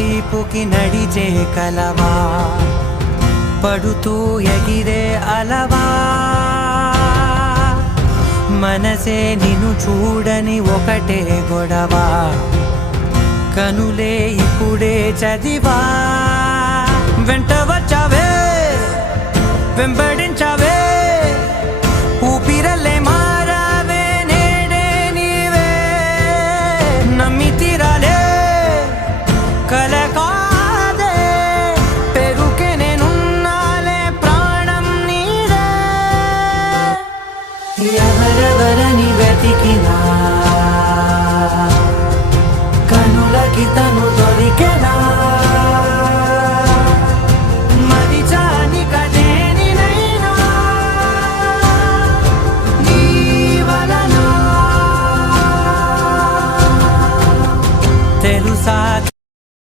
వైపుకి నడిచే కలవా, పడుతూ ఎగిరే అలవా, మనసే నిన్ను చూడని ఒకటే గొడవ, కనులే ఇప్పుడే చదివా. వెంట వచ్చావే, వెంబడించావే,